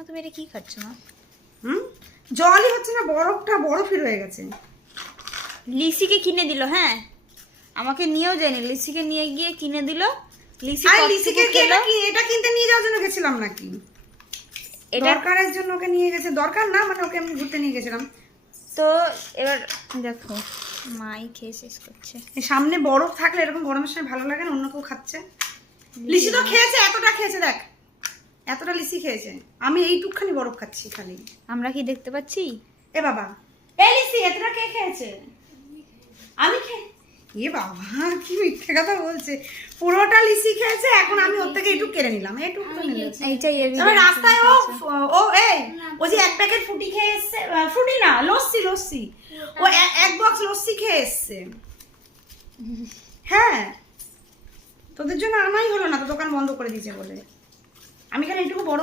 মা তুমি এটা কি খাচ্ছ মা? জলই হচ্ছে না, বরফটা বরফই রয়ে গেছে। লিসিকে কিনে দিল, হ্যাঁ আমাকে নিয়েও যায়নি, লিসিকে নিয়ে গিয়ে কিনে দিল। লিসি আর কতটুকু লিসিকে কি খেলো? এটা কিনতে নিয়ে যাওয়ার জন্য গেছিলাম নাকি? এটা দরকারের জন্য ওকে নিয়ে গেছে, দরকার না মানে ওকে আমি ঘুরতে নিয়ে গেছিলাম। তো এবার দেখো মাই খেয়ে শেষ করছে। সামনে বরফ থাকলে এরকম গরমের সময় ভালো লাগে না, অন্য কেউ খাচ্ছে। লিচি তো খেয়েছে, এতটা খেয়েছে, দেখ এতটা লিচি খেয়েছে, আমি এইটুকখানি বরফ খাচ্ছি খালি। আমরা কি দেখতে পাচ্ছি? এ বাবা, এই লিচি এতটা কে খেয়েছে? আমি এ বাবা কি মিথ্যে কথা বলছে, পুরোটা লিচি খেয়েছে। এখন আমি ওর থেকে একটু কেড়ে নিলাম, একটু এইটাই রাস্তায় ও এই ও যে এক প্যাকেট ফুটি খেয়ে এসছে, ফুটি না লস্যি ও এক বক্স লস্যি খেয়ে এসছে। হ্যাঁ তোদের জন্য আনাই হলো না, তো দোকান বন্ধ করে দিয়েছে বলে। আমি কেন এইটুকু বড়